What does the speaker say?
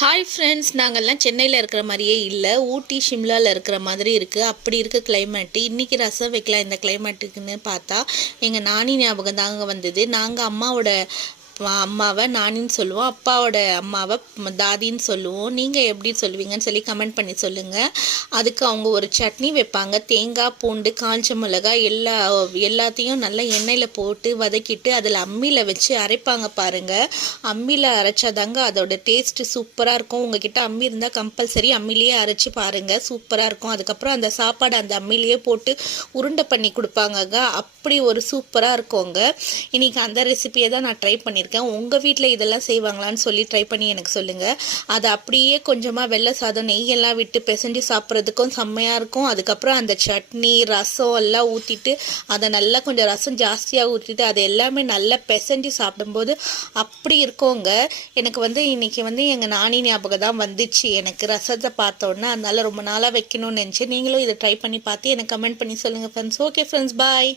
Hi friends, நாங்கள்லாம் சென்னையில் இருக்கிற மாதிரியே இல்லை, ஊட்டி ஷிம்லாவில் இருக்கிற மாதிரி இருக்குது. அப்படி இருக்குது கிளைமேட்டு. இன்றைக்கி ரசம் வைக்கலாம் இந்த கிளைமேட்டுக்குன்னு பார்த்தா எங்கள் நானி ஞாபகம் தாங்க வந்தது. நாங்கள் அம்மாவோட அம்மாவை நானின்னு சொல்லுவோம், அப்பாவோட அம்மாவை தாதின்னு சொல்லுவோம். நீங்கள் எப்படி சொல்லுவீங்கன்னு சொல்லி கமெண்ட் பண்ணி சொல்லுங்கள். அதுக்கு அவங்க ஒரு சட்னி வைப்பாங்க. தேங்காய், பூண்டு, காஞ்ச மிளகாய் எல்லாத்தையும் நல்லா எண்ணெயில் போட்டு வதக்கிட்டு அதில் அம்மியில் வச்சு அரைப்பாங்க பாருங்கள். அம்மியில் அரைச்சாதாங்க அதோட டேஸ்ட்டு சூப்பராக இருக்கும். உங்ககிட்ட அம்மி இருந்தால் கம்பல்சரி அம்மிலேயே அரைச்சி பாருங்கள், சூப்பராக இருக்கும். அதுக்கப்புறம் அந்த சாப்பாடு அந்த அம்மிலேயே போட்டு உருண்டை பண்ணி கொடுப்பாங்கங்க. அப்படி ஒரு சூப்பராக இருக்குங்க. இன்றைக்கி அந்த ரெசிபியை தான் நான் ட்ரை பண்ணியிருக்கேன். உங்கள் வீட்டில் இதெல்லாம் செய்வாங்களான்னு சொல்லி ட்ரை பண்ணி எனக்கு சொல்லுங்கள். அதை அப்படியே கொஞ்சமாக வெள்ளை சாதம் நெய்யெல்லாம் விட்டு பிசைஞ்சு சாப்பிட்றதுக்கும் செம்மையாக இருக்கும். அதுக்கப்புறம் அந்த சட்னி ரசம் எல்லாம் ஊற்றிட்டு அதை நல்லா கொஞ்சம் ரசம் ஜாஸ்தியாக ஊற்றிட்டு அதை எல்லாமே நல்லா பிசைஞ்சு சாப்பிடும்போது அப்படி இருக்கோங்க. எனக்கு இன்றைக்கி எங்கள் நானி ஞாபகம் தான் வந்துச்சு எனக்கு ரசத்தை பார்த்தோன்னே. அதனால ரொம்ப நாளாக வைக்கணும்னு நினச்சி நீங்களும் இதை ட்ரை பண்ணி பார்த்து எனக்கு கமெண்ட் பண்ணி சொல்லுங்கள் ஃப்ரெண்ட்ஸ். ஓகே ஃப்ரெண்ட்ஸ், பாய்.